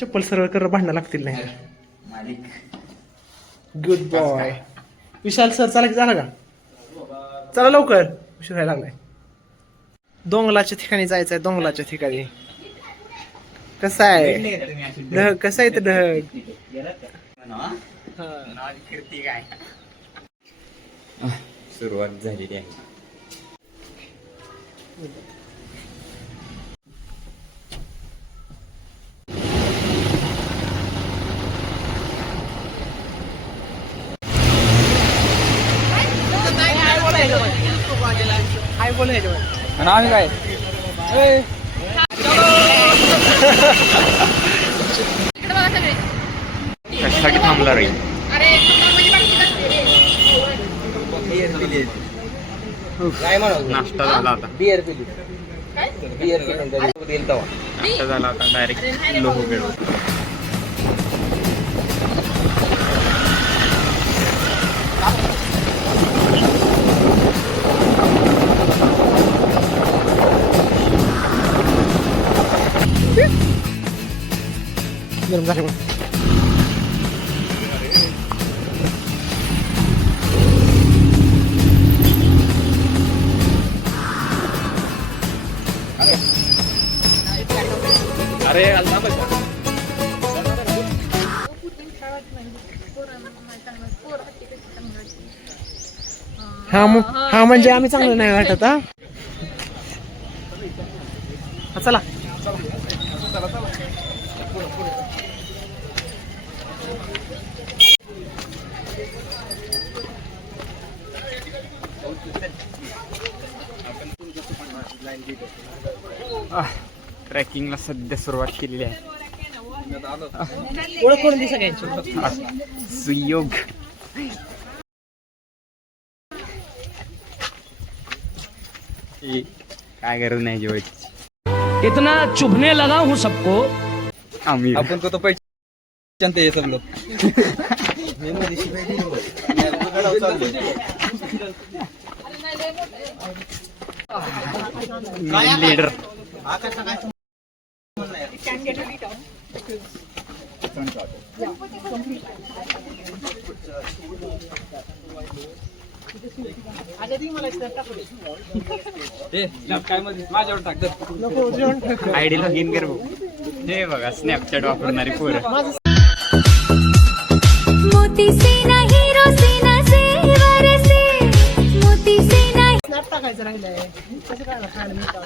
चप्पल सरळ कर, भांडणं लागतील नाही. मालिक गुड बॉय. विशाल सर चला की, झाला का? चला लवकर, उशीर व्हायला लागलाय. डोंगलाच्या ठिकाणी जायचंय. डोंगलाच्या ठिकाणी कसं आहे ढग? कसं आहे ते ढग? काय सुरुवात झालेली आहे. हाय बोलायचं आणि आम्ही काय कशासाठी थांबला रे? नाश्ता झाला आता. नाश्ता झाला आता डायरेक्ट लोह गेलो. गरम झाले पण. अरे हा म्हणजे आम्ही चांगलं नाही वाटत. हा चला. ट्रॅकिंगला सध्या सुरुवात केलेली आहे. ओळख करून दे सगळ्यांची. सुयोग काय गरज नाही जेवायची. इतना चुभने लगा हूँ सबको. आम्ही अपन को तो पहचानते हैं सब लोग. लीडर काय मध्ये माझ्यावर टाकतात. आयडी लॉग इन कर. हे बघा स्नॅपचॅट वापरणारी पोरं. मोती से ना हीरो से ना जेवर से, मोती से ना. स्नॅप टाकायचं राहिलंय. कसं काय खायला मिळतं?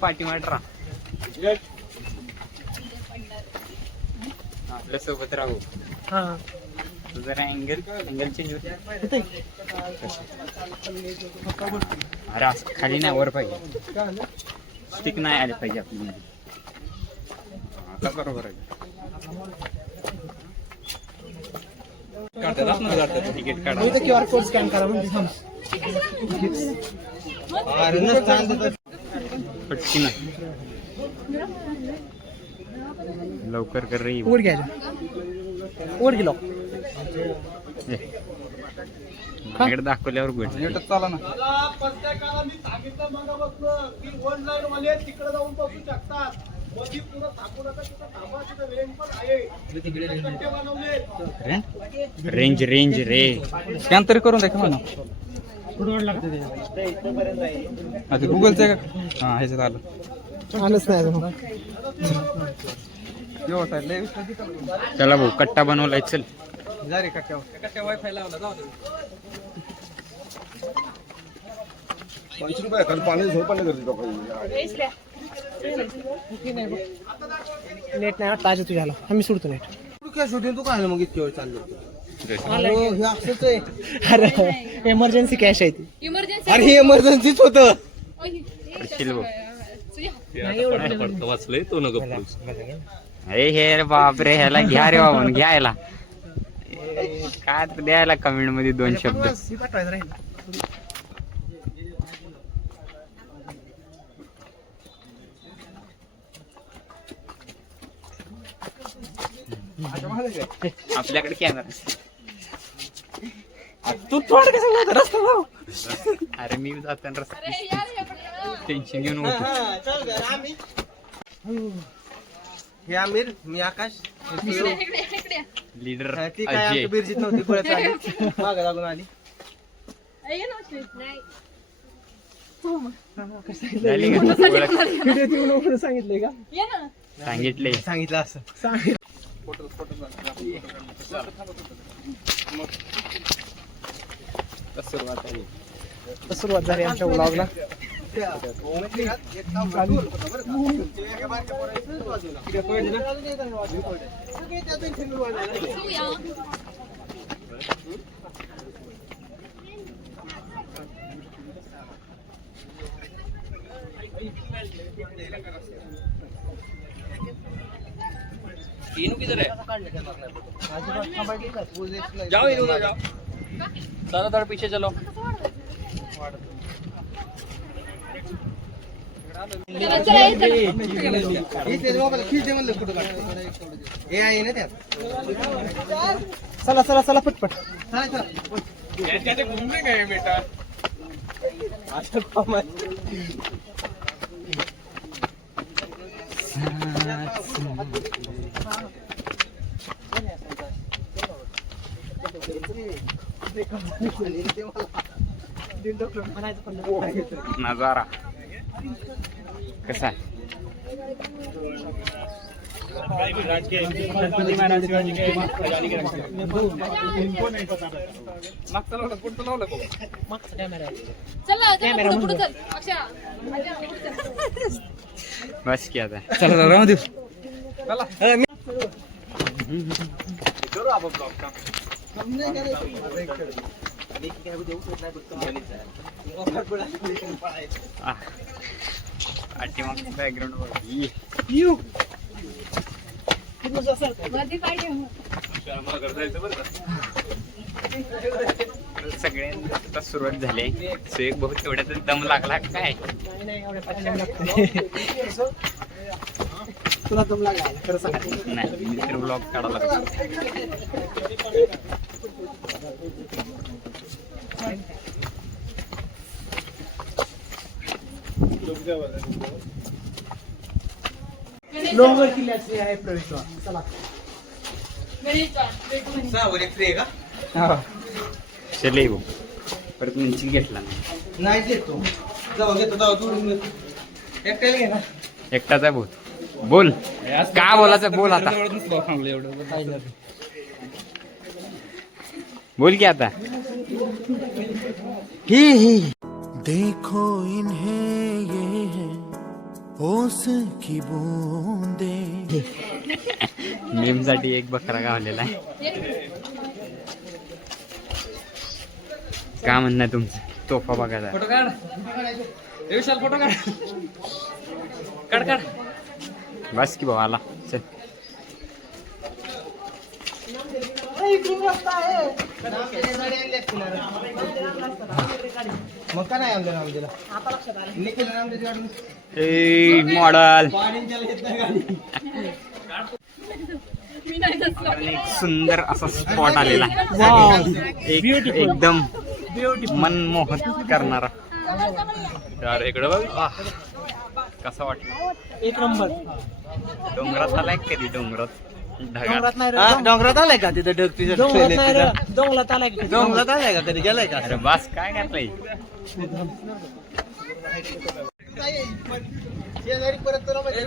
पाठी मांडरा आपल्या सोबत राहू. हा जरा अँगल चेंज होते. अरे असं खाली नाही वर पाहिजे. स्टिक नाही आले पाहिजे आपली. आता बरोबर आहे. तिकीट काढा. इथं QR कोड स्कॅन करा म्हणजे. पटकी नाही लवकर कर रे. वर घ्यायचं. वर गेलो. इकडे दाखवल्यावर भेट. चाला ना. रेंज रेंज रे. स्कॅन तरी करून द्या म्हणा. अच्छा गुगलचं आहे का? हा ह्याच्यात आलं. आलंच नाही अजून. चला भाऊ कट्टा बनवलाय. चल वायफाय लावला. जाऊ दे. 5 रुपये खाली पाणी झोपायला गरजेचं नेट नाही वाटतं आज तुझ्याला. आम्ही सोडतो नेट. काय शूटिंग तू काय मग इतक्या वेळ चाललो. हे असंच आहे. अरे एमर्जन्सी कॅश आहे ती. अरे हे इमर्जन्सीच होतं. अरे हे रे बापरे ह्याला घ्या रे बाबा घ्यायला. काय द्यायला कमेंट मध्ये 2 शब्द. आपल्याकडे कॅमेरा. तू थोडं कसं बोलतो? रस्ता जाऊ. अरे मी जाताना रस्ता टेन्शन घेऊन होतो. हे आमिर, मी आकाश. लीडर ती काय अजय. आमची बिरजीत नव्हती, पळत आली. मागं लागून आली. झाली का? ओळख. व्हिडिओ ती म्हणून सांगितलंय का? सांगितले. सांगितलं असं. सुरुवात झाली आमच्या व्लॉगला. जाओ इधर जाओ. ज्यादातर पीछे चलो. हे आहे ना त्यात. चला चला चला पटपट. नजारा कसा आहे? बस क्या था. चला राहू दे. बॅकग्राऊंड सगळ्यांना सुरुवात झाली. सुयोग बहुत तेवढ्यात दम लागला काय? तुला दम लागला खरं सांग. नाही मी तर ब्लॉग काढायला लोहगड किल्ल्याचे आहे प्रवेशद्वार. चला. सहावर एक फ्री आहे का? चले भाऊ. परत मंचिन घेतला नाही. नाही देतो. जाऊ घेतो जाऊ दुरून घेतो. एकट्याला घे ना. एकटाच आहे भाऊ. बोल का बोलायचं बोल आता. बोल की आता. देखो इन्हें ये है ओस की बूंदे. मेम साठी एक बकरा गावलेला आहे. काय म्हणणं आहे तुमचं? तोफा बघायचा. फोटो काढ. विशाल फोटो काढ. काढ काढ. बस की भाऊ आला. चल. मग का नाही आणलं आमच्याला? निखिल आमच्या गाडी. ए मॉडल. एक सुंदर असा स्पॉट आलेला आहे. एक एकदम मनमोहक करणारा. यार इकडे बघ. कसा वाटलं? एक नंबर. डोंगरात आलाय कधी? डोंगरात ढगात. डोंगरात नाही रे. डोंगरात आलाय का तिथं ढग तुझ्या डोंगरात नाही रे. डोंगरात आलाय की? डोंगरात आलाय का कधी गेलाय का? अरे बस काय घातलंय? शेजारी परत तुला माहिती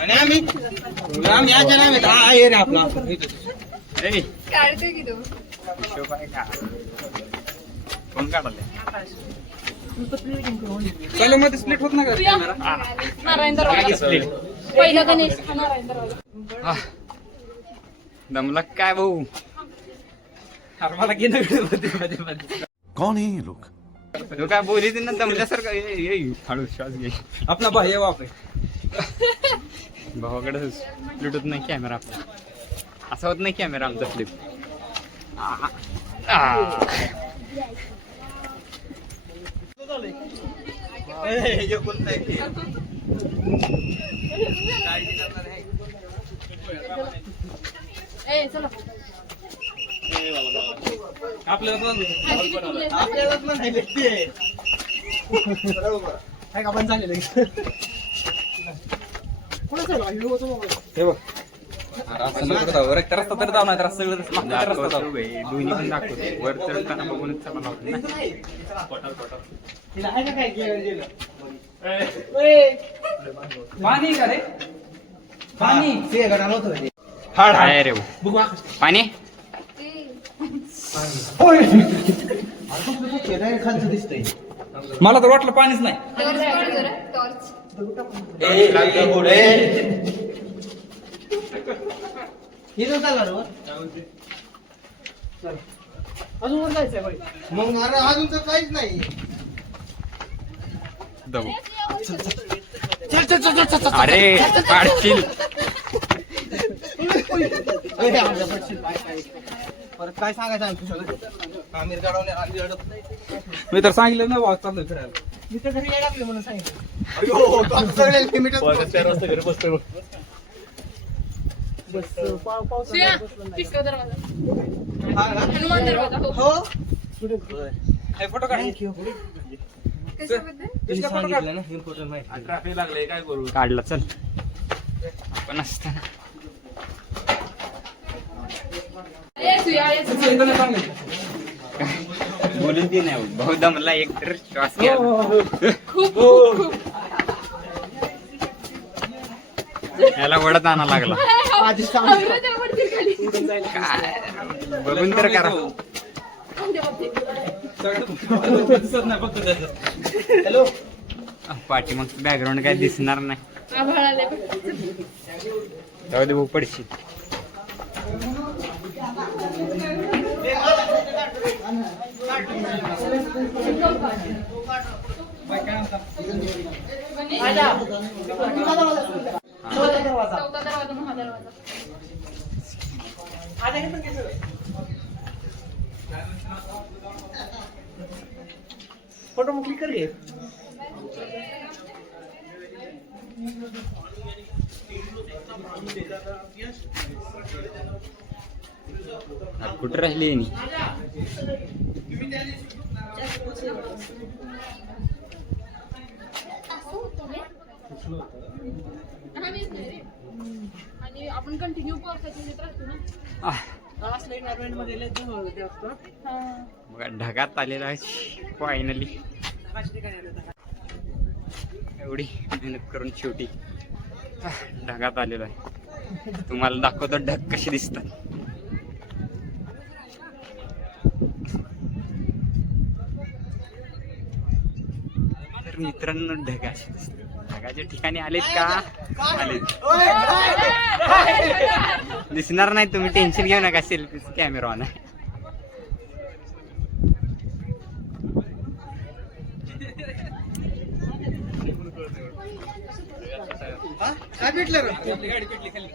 आणि आम्ही याच्या नाव येत. हा ये रे आपला. ए, हिशोब आहे का? कोण काढले? चालू मध्ये स्प्लिट होत नाही का कॅमेरा? पहिला गणेश दमला काय भाऊ? अरे मला घेणं व्हिडिओ मध्ये. कौन है ये लोग? तू काय बोली ना दमल्यासारखं. हळू श्वास घे. आपला भाई आहे बापरे. भावाकडे स्प्लिट होत नाही कॅमेरा आपला. असा होत नाही कॅमेरा आमचा स्लिप. आपल्यालाच म्हणायला ते. काय का बंद झालेलं कोणाचं आहे? हे होतं मोबाईल. रस्ता तरी जाऊ नाही रस्ता रस्ता जाऊ दोन्ही पण दाखवते वर चढताना बघूनच चला लावतो ना. तिला आहे का काय गेलं? पाणी का रे पाणी ते गडा नव्हतं ते. काय रे बघू पाणी ते direct खालचं दिसतंय. मला तर वाटलं पाणीच नाही इथं चालला ना वर? अजून वर जायचंय बाई. मग अरे अजून तर काहीच नाही. दबू अरे काढशील ए, आमच्या पडशील. परत काय सांगायचं आम्ही तुझ्या आमिर गाडवले आली अडप. मी तर सांगितलं ना वाज चाललोय फिरायला. मी तर घरी यायला लागले म्हणून सांगितलं. अयो, तो सगळे लिमिटच बस पावसाळ्यात बसलं नाही. हो हे फोटो काढ तुम्ही सांगितलं ना इम्पॉर्टंट माहिती. ट्रॅफिक लागले काय करू काढला चल आपण असताना बोलून ती नाही भाऊ दमला एक तर श्वास घ्या याला वडत आणा लागला काय बघून तर करा दिसत नाही फक्त त्याचं. हॅलो पाठी मग बॅकग्राऊंड काय दिसणार नाही जाऊ दे भाऊ पडशी फोटो मग क्लिक कर घे. कुठं राहिली नी आणि आपण कंटिन्यू पावसात राहतो ना. असलं एन्व्हायरमेंट मध्ये लय धुळं वगैरे असतं. बघा ढगात आलेला आहे फायनली ढगाच्या ठिकाणी आलं होतं. एवढी मेहनत करून शेवटी ढगात आलेलो आहे तुम्हाला दाखवतो ढग कसे दिसतात तर मित्रांनो ढग असे दिसतात ढगाच्या ठिकाणी आलेत का आलेत दिसणार नाही तुम्ही टेन्शन घेऊ नका सेल्फीचा कॅमेरा ऑन आहे काय भेटलं रे? आपली गाडी पेटली खाली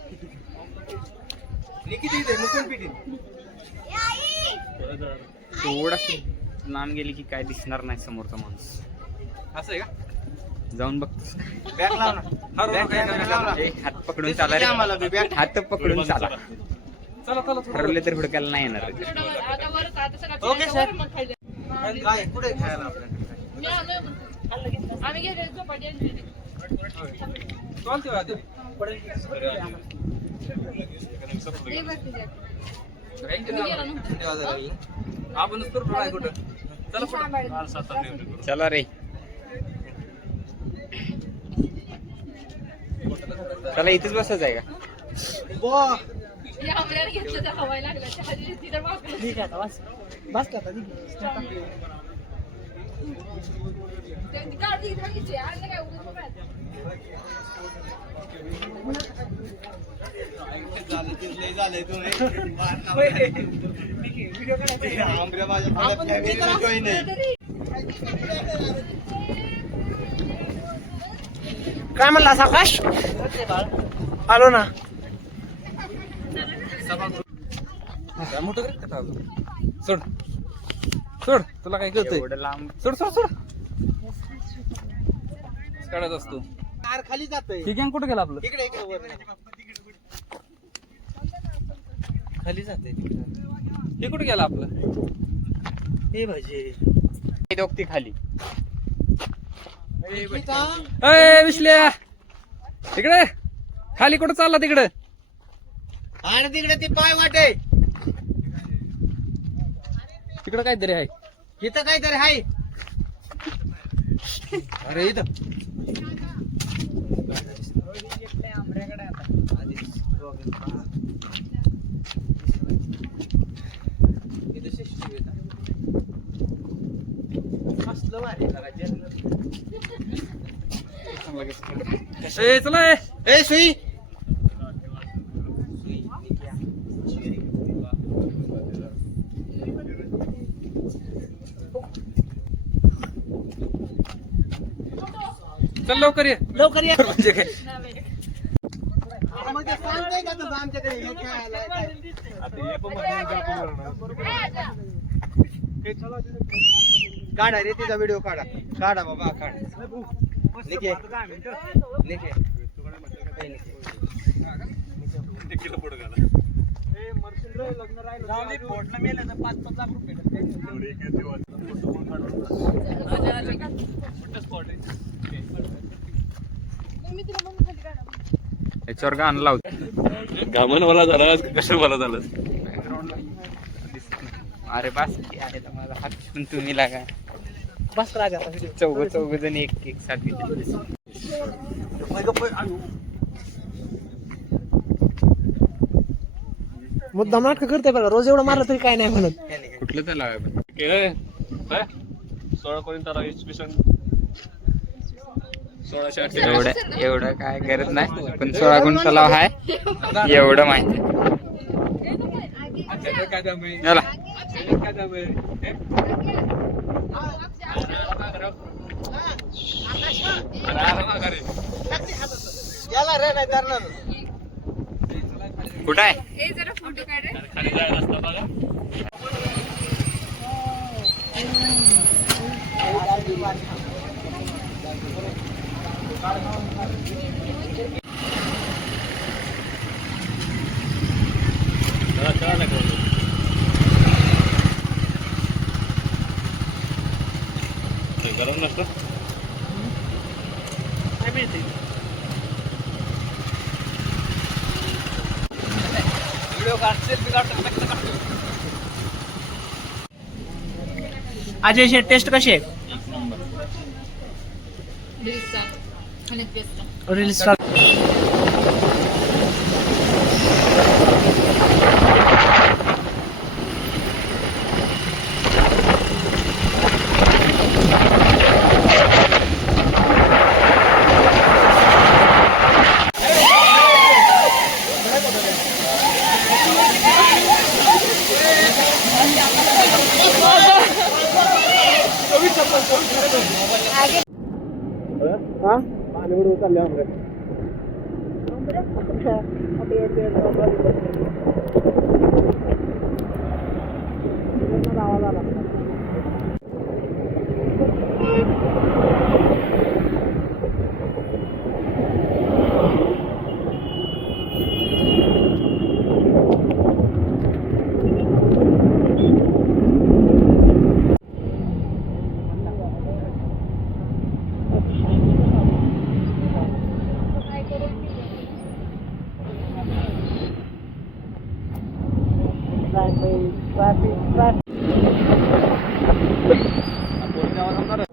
किती इथे मुकुल पिटी. थोडस लांब गेली की काय दिसणार नाही समोरचा माणूस असं आहे का जाऊन बघतोस बॅग लाव ना. हरवलं काय बॅग लाव ना. हात पकडून चाला रे आम्हाला बी बॅग. हात पकडून चाला चला चला ठरवले तर हुडकायला नाही येणार आता वर आता सगळं ओके, सर. मग खायला. काय कुठे खायला आपल्याकडे? मी आलोय आम्ही गेले झोपाटी आणली. चालते बा ते. ते बघ तुझ्यात. Thank you मी ना. गेला नव्हता. किती वाजायला लागले? आपणच करू ट्राय कुठं चला पुढं. चला रे चला इथेच बसायचं आहे का या आंब्याला घेतलं तर हवायला लागलं त्या आधी तिथं वाकलं. ठीक आहे आता बस बस का आता ठीक आहे. ते काढली इथं घ्यायची. आणलं काय उगाच बघायला. झालंय तुम्ही आंब्या माझ्या family नाही. काय म्हणला सावकाश आलो ना काय मोठं कर का अजून? सोड सोड, तुला काय कळतंय? एवढं लांब सोड सोड सोड. काढत असतो. कार खाली जातोय. हे गँग कुठं गेलं आपलं? इकडे इकडे वर खाली जाते हे कुठं गेलं आपलं? हे भाजी हे दोघती खाली. अय विसल्या, तिकडे खाली कुठं चालला तिकडे? आणि तिकडे ती पाय वाटे तिकडे काहीतरी आहे. इथं काहीतरी आहे. अरे इथं ए चला ए. ए सुई चल लवकर ये. लवकर या. म्हणजे काय? मग ते सांगतोय का तसं आमच्याकडे हे खेळायला आहे काय? काढा रे तिचा व्हिडिओ काढा. काढा बाबा काढा. निके निके याच्यावर गाणं लावतो. घामन मला झाला कसं मला झालं. अरे बस की आहे तर माझा हात पण तुम्ही लागा. बस राजा चौघ जण एक साथ. मुद्दाम नाटक करते बघा, रोज एवढं मारलं तरी काय नाही म्हणत. कुठलं त्याला केलं 16 कोणी तर इसवी सन 1688. एवढं काय गरज नाही, पण 16 गुण तलाव आहे एवढं माहिती. चला याला रे नाही धरणार. कुठं आहे? ए जरा फोटो काढ रे. गरम नसतं. व्हिडिओ काढ, सेल्फी काढ. अजय शेट टेस्ट कशी आहे? Reel star. आपण